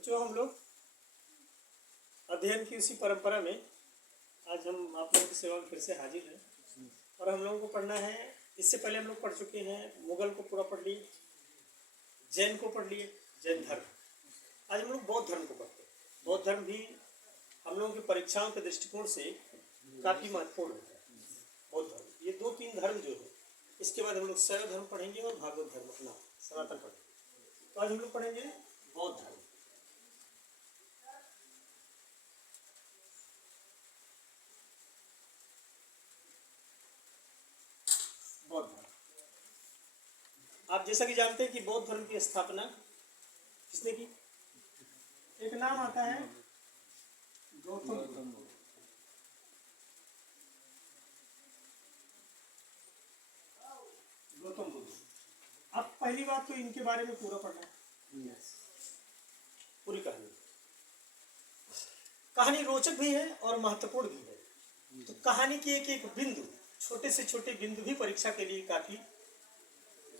बच्चों, हम लोग अध्ययन की उसी परंपरा में आज हम आप लोगों की सेवा में फिर से हाजिर हैं और हम लोगों को पढ़ना है। इससे पहले हम लोग पढ़ चुके हैं, मुगल को पूरा पढ़ लिए, जैन को पढ़ लिए, जैन धर्म। आज हम लोग बौद्ध धर्म को पढ़ते हैं। बौद्ध धर्म भी हम लोगों की परीक्षाओं के दृष्टिकोण से काफ़ी महत्वपूर्ण होता है। बौद्ध धर्म, ये दो तीन धर्म जो है, इसके बाद हम लोग शैव धर्म पढ़ेंगे और भागवत धर्म अपना सनातन पढ़ेंगे। तो आज हम लोग पढ़ेंगे बौद्ध धर्म। बौद्ध धर्म, आप जैसा कि जानते हैं कि बौद्ध धर्म की स्थापना किसने की? एक नाम आता है गौतम बुद्ध। गौतम बुद्ध। अब पहली बात तो इनके बारे में पूरा पढ़ना है, पूरी कहानी रोचक भी है और महत्वपूर्ण भी है। तो कहानी की एक एक बिंदु, छोटे से छोटे बिंदु भी परीक्षा के लिए काफी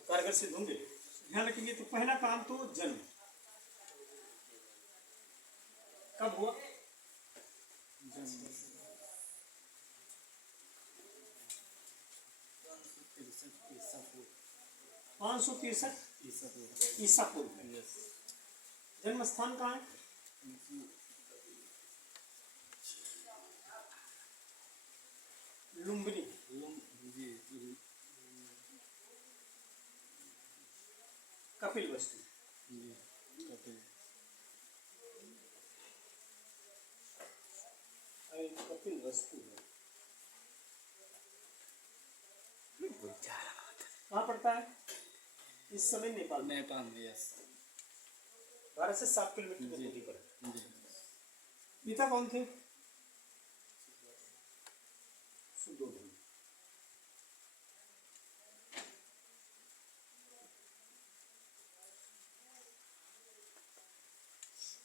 कारगर सिद्ध होंगे। ध्यान रखेंगे। तो पहला काम तो जन्म कब हुआ? 563 ईसा पूर्व में। जन्म स्थान कहाँ है? लुम्बिनी। कपिल वस्तु। कपिल वस्तु कहाँ पड़ता है? इस समय नेपाल में। भारत से 7 किलोमीटर की दूरी पर है। पिता कौन थे? सुद्धोधन।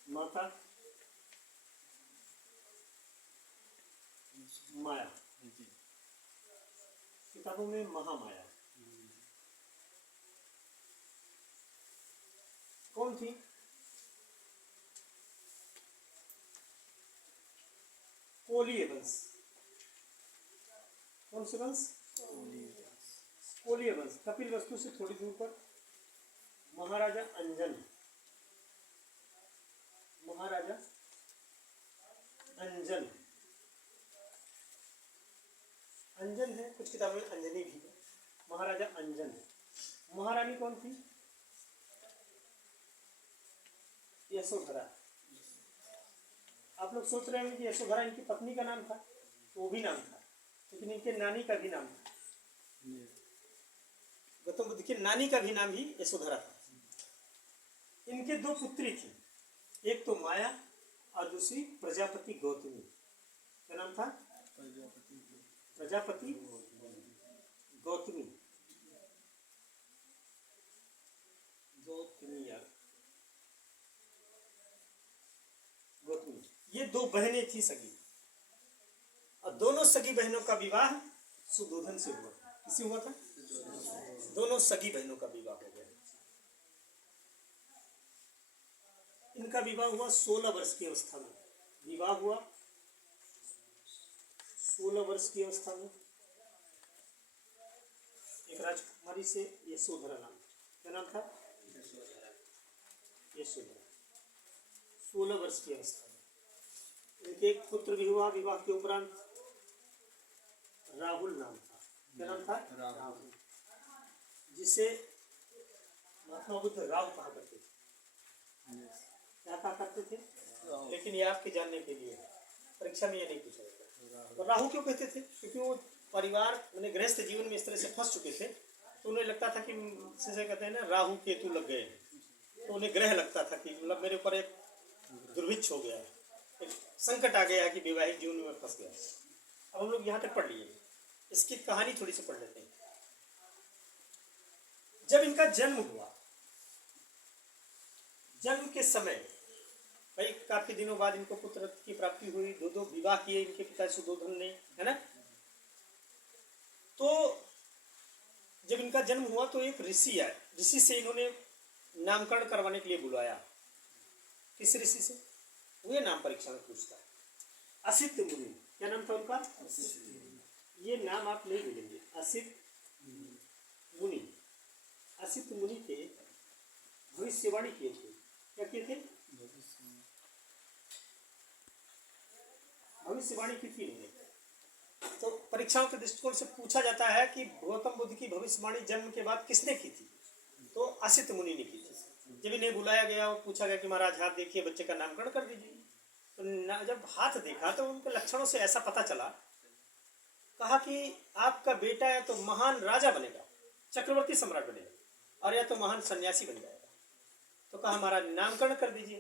माता माया, किताबों में महामाया। कौन थी? कोलीय वंश। कौन से वंश? कोलीय वंश। कपिल वस्तु से थोड़ी दूर पर महाराजा अंजन। महाराजा अंजन, अंजन है, कुछ किताबों में अंजनी भी है। महाराजा अंजन। महारानी कौन थी? यशोधरा। आप लोग सोच रहे हैं कि यशोधरा इनकी पत्नी का नाम था, तो वो भी नाम था, लेकिन इनके नानी का भी नाम था। गौतम बुद्ध की नानी का भी नाम ही यशोधरा था। इनके 2 पुत्री थी, एक तो माया और दूसरी प्रजापति गौतमी। क्या नाम था? प्रजापति गौतमी। गौतमी, ये 2 बहनें थी सगी, और दोनों सगी बहनों का विवाह सुद्धोधन से हुआ। किससे हुआ था? दोनों सगी बहनों का विवाह हो गया। इनका विवाह हुआ 16 वर्ष की अवस्था में। विवाह हुआ 16 वर्ष की अवस्था में। एक राजकुमारी से यशोधरा नाम। क्या नाम था? यशोधरा। 16 वर्ष की अवस्था में इनके एक पुत्र भी हुआ विवाह के उपरांत। राहुल नाम था। क्या नाम था? राहुल, जिसे महात्मा बुद्ध राव कहा करते थे। क्या कहा करते थे? लेकिन ये आपके जानने के लिए परीक्षा में ये नहीं पूछा जाता। और राहु क्यों कहते थे? क्योंकि वो परिवार मैंने गृहस्थ जीवन में इस तरह से फंस चुके थे, तो उन्हें लगता था कि जैसे कहते हैं ना, राहु केतु लग गए, तो उन्हें ग्रह लगता था कि मतलब मेरे ऊपर एक दुर्भिक्ष हो गया, एक संकट आ गया कि वैवाहिक जीवन में फंस गया। अब हम लोग यहाँ तक पढ़ लिए, इसकी कहानी थोड़ी सी पढ़ लेते हैं। जब इनका जन्म हुआ, जन्म के समय भाई काफी दिनों बाद इनको पुत्र की प्राप्ति हुई। 2 विवाह किए इनके पिता सुद्धोधन ने, है ना। तो जब इनका जन्म हुआ तो एक ऋषि आए। ऋषि से इन्होंने नामकरण करवाने के लिए बुलाया। किस ऋषि से? ये नाम परीक्षा में पूछता है। असित मुनि, क्या नाम था उनका? ये नाम आप नहीं भूलेंगे, असित मुनि। असित मुनि थे, भविष्यवाणी किए थे। क्या किए थे? भविष्यवाणी की थी इन्होंने। तो परीक्षाओं के दृष्टिकोण से पूछा जाता है कि गौतम बुद्ध की भविष्यवाणी जन्म के बाद किसने की थी? तो असित मुनि ने की थी। जब इन्हें बुलाया गया और पूछा गया कि महाराज हाथ देखिए, बच्चे का नामकरण कर दीजिए, तो जब हाथ देखा तो उनके लक्षणों से ऐसा पता चला, कहा कि आपका बेटा या तो महान राजा बनेगा, चक्रवर्ती सम्राट बनेगा, और या तो महान सन्यासी बन जाएगा। तो कहा महाराज नामकरण कर दीजिए।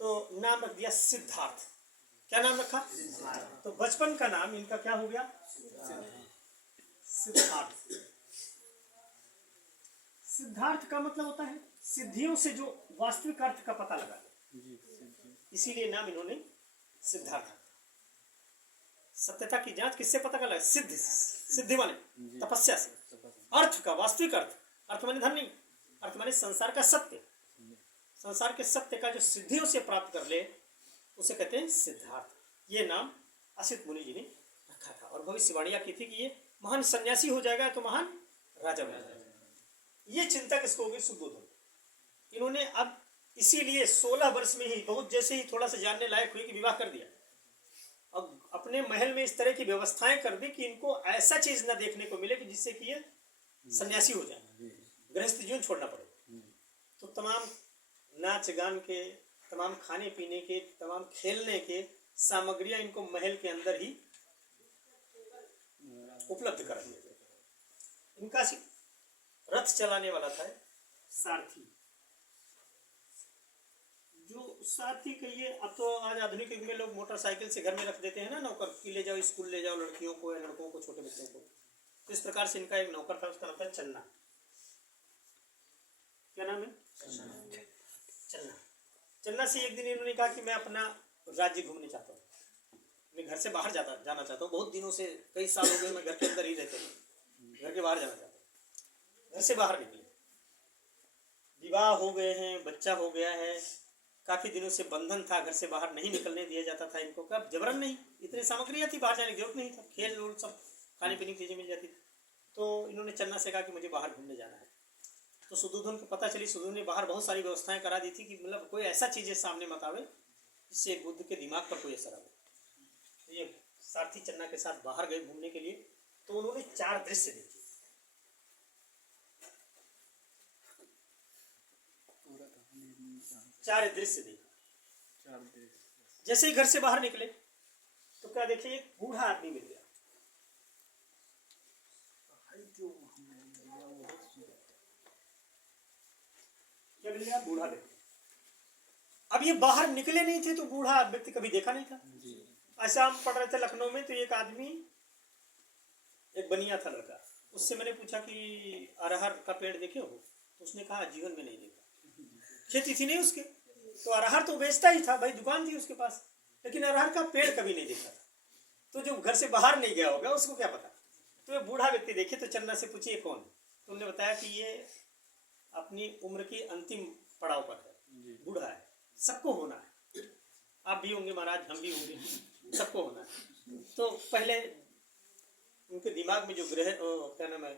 तो नाम रख दिया सिद्धार्थ। क्या नाम रखा? तो बचपन का नाम इनका क्या हो गया? सिद्धार्थ। सिद्धार्थ का मतलब होता है सिद्धियों से जो वास्तविक अर्थ का पता लगा, इसीलिए नाम इन्होंने सिद्धार्थ रखा। सत्यता की जांच किससे पता कर लगा? सिद्ध, सिद्धि माने तपस्या से। अर्थ का वास्तविक अर्थ, अर्थ माने धन नहीं, अर्थ माने संसार का सत्य, संसार के सत्य का जो सिद्धियों से प्राप्त कर ले उसे कहते हैं सिद्धार्थ। ये नाम असित मुनि जी ने रखा था। और भविष्यवाणियां की थी कि ये महान सन्यासी हो जाएगा तो महान राजा बन जाएगा। ये चिंता किसको होगी? सुबोधन। इन्होंने अब इसीलिए 16 वर्ष में ही, बहुत जैसे ही थोड़ा सा जानने लायक हुई कि विवाह कर दिया। अब अपने महल में इस तरह की व्यवस्थाएं कर दी कि इनको ऐसा चीज न देखने को मिले कि जिससे कि ये सन्यासी हो जाए, गृहस्थ जीवन छोड़ना पड़े। तो तमाम नाच गान के, तमाम खाने पीने के, तमाम खेलने के सामग्रियां इनको महल के अंदर ही उपलब्ध करा दिया गया। इनका रथ चलाने वाला था सारथी। जो सारथी कहिए, अब तो आज आधुनिक युग में लोग मोटरसाइकिल से घर में रख देते हैं ना नौकर, कि ले जाओ स्कूल ले जाओ लड़कियों को या लड़कों को, छोटे बच्चों को। तो इस प्रकार से इनका एक नौकर था, उसका नाम था चन्ना। क्या नाम है? चन्ना। चन्ना से एक दिन इन्होंने कहा कि मैं अपना राज्य घूमने चाहता हूँ, मैं घर से बाहर जाना चाहता हूँ। बहुत दिनों से, कई साल हो गए मैं घर के अंदर ही रहता हूँ, घर के बाहर जाना चाहता हूँ। घर से बाहर निकले, विवाह हो गए हैं, बच्चा हो गया है, काफी दिनों से बंधन था, घर से बाहर नहीं निकलने दिया जाता था इनको। कब जबरन नहीं, इतनी सामग्रियाँ थी, बाहर जाने की जरूरत नहीं था, खेल वूल सब खाने पीने की चीजें मिल जाती थी। तो इन्होंने चन्ना से कहा कि मुझे बाहर घूमने जाना है। तो सुदोधन को पता चली, सुदोधन ने बाहर बहुत सारी व्यवस्थाएं करा दी थी कि मतलब कोई ऐसा चीजें सामने मत आवे जिससे बुद्ध के दिमाग पर कोई असर आवे। तो ये सारथी चन्ना के साथ बाहर गए घूमने के लिए। तो उन्होंने 4 दृश्य देखे। चार दृश्य देखा। जैसे ही घर से बाहर निकले तो क्या देखे? एक बूढ़ा आदमी मिल गया। क्या मिल गया? बूढ़ा व्यक्ति। अब ये बाहर निकले नहीं थे तो बूढ़ा व्यक्ति कभी देखा नहीं था। ऐसा हम पढ़ रहे थे लखनऊ में, तो एक आदमी, एक बनिया था लड़का, उससे मैंने पूछा कि अरहर का पेड़ देखे हो? तो उसने कहा जीवन में नहीं देखा। खेती थी नहीं उसके, तो अरहर तो बेचता ही था भाई, दुकान थी उसके पास, लेकिन अरहर का पेड़ कभी नहीं देखा था। तो जो घर से बाहर नहीं गया होगा उसको क्या पता। तो ये बूढ़ा व्यक्ति देखे तो चन्ना से पूछे ये कौन? तो उन्होंने बताया कि ये अपनी उम्र की अंतिम पड़ाव पर है, बूढ़ा है, सबको होना है, आप भी होंगे महाराज, हम भी होंगे, सबको होना है। तो पहले उनके दिमाग में जो क्या नाम है,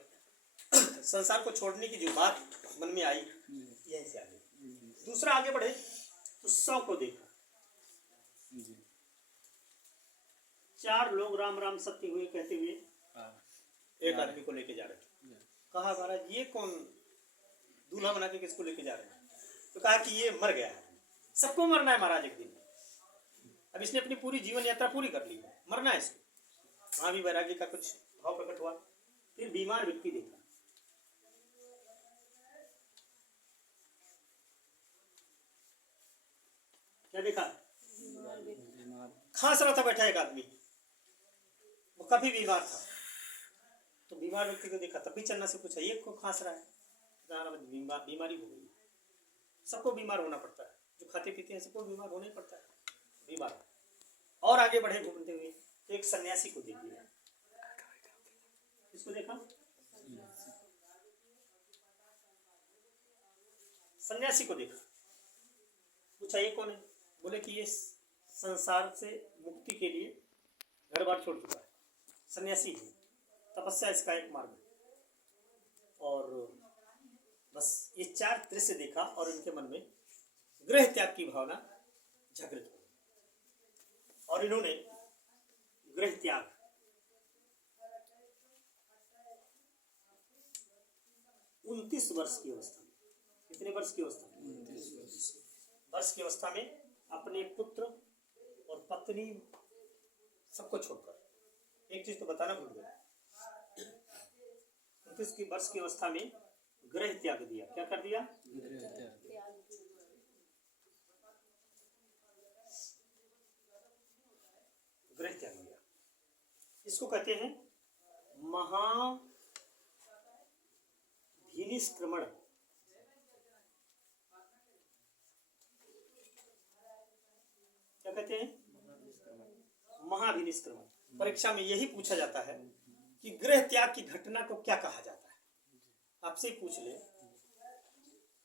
संसार को छोड़ने की जो बात मन में आई, यहीं से आगे। दूसरा आगे बढ़े तो 100 को देखा। 4 लोग राम राम सत्य हुए कहते हुए एक आदमी को लेके जा रहे थे। कहा महाराज ये कौन दूल्हा बना के किसको लेके जा रहे हैं? तो कहा कि ये मर गया है, सबको मरना है महाराज एक दिन। अब इसने अपनी पूरी जीवन यात्रा पूरी कर ली है, मरना है इसको। वहां भी वैराग्य का कुछ भाव प्रकट हुआ। फिर बीमार व्यक्ति देखा। क्या देखा? खांस रहा था बैठा एक आदमी, वो काफी बीमार था। तो बीमार व्यक्ति को देखा, तब भी चन्ना से पूछा ये को खांस रहा है? बीमारी हो गई। सबको बीमार होना पड़ता है, जो खाते पीते हैं सबको बीमार होना ही पड़ता है, बीमार। और आगे बढ़े घूमते हुए तो एक सन्यासी को देख लिया। इसको देखा? सन्यासी को देखा। पूछा ये कौन है? बोले कि ये संसार से मुक्ति के लिए घर बार छोड़ चुका है, सन्यासी है, तपस्या इसका एक मार्ग है। और बस ये 4 दृश्य देखा और इनके मन में गृह त्याग की भावना जागृत हो गई और इन्होंने गृह त्याग 29 वर्ष की अवस्था में, कितने वर्ष की अवस्था में? 29 वर्ष की अवस्था में अपने पुत्र और पत्नी सबको छोड़कर, एक चीज तो बताना भूल गया, 29 वर्ष की अवस्था में गृह त्याग दिया। क्या कर दिया? गृह त्याग दिया। इसको कहते हैं महाभिनिष्क्रमण। क्या कहते हैं? महाभिनिष्क्रमण। परीक्षा में यही पूछा जाता है कि गृह त्याग की घटना को क्या कहा जाता है। आपसे पूछ ले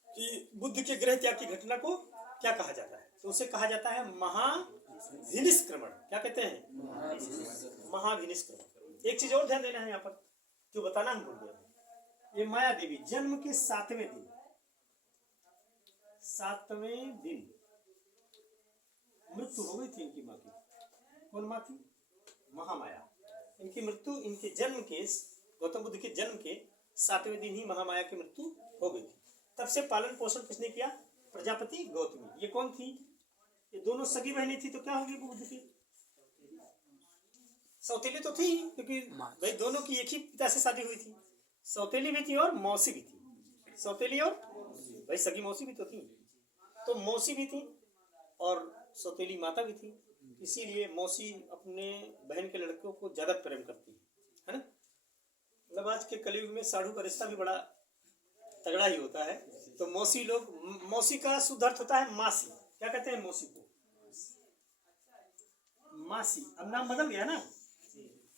कि बुद्ध के गृह त्याग की घटना को क्या कहा जाता है, तो उसे कहा जाता है महाभिनिष्क्रमण। क्या कहते हैं? महाभिनिष्क्रमण। एक चीज और ध्यान देना है यहाँ पर, जो बताना हम भूल गए। ये माया देवी जन्म के 7वें दिन मृत्यु हो गई थी इनकी माँ की। कौन माँ थी? महामाया। इनकी मृत्यु इनके जन्म के, गौतम बुद्ध के जन्म के 7वें दिन ही महामाया की मृत्यु हो गई थी। तब से पालन पोषण किसने किया? प्रजापति गौतमी। ये कौन थी? ये दोनों सगी बहनें थी, तो क्या होगी बुद्ध की? सौतेली तो थी, क्योंकि भाई दोनों की एक ही पिता से शादी हुई थी। सौतेली भी थी और मौसी भी थी। सौतेली और भाई सगी मौसी भी तो थी, तो मौसी भी थी और सौतेली माता भी थी। इसीलिए मौसी अपने बहन के लड़कों को ज्यादा प्रेम करती है ना। मतलब आज के कलयुग में साधु का रिश्ता भी बड़ा तगड़ा ही होता है। तो मौसी लोग, मौसी का शुद्ध अर्थ होता है मासी। क्या कहते हैं मौसी को? मासी। अब नाम बदल गया ना,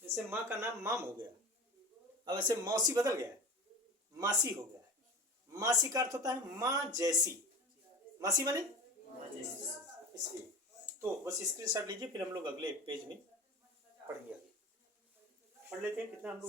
जैसे माँ का नाम माम हो गया, अब ऐसे मौसी बदल गया, मासी हो गया। मासी का अर्थ होता है माँ जैसी। मासी माने इसलिए। तो बस स्क्रीनशॉट लीजिए, फिर हम लोग अगले पेज में पढ़ेंगे। पढ़ लेते हैं, कितना हम लोग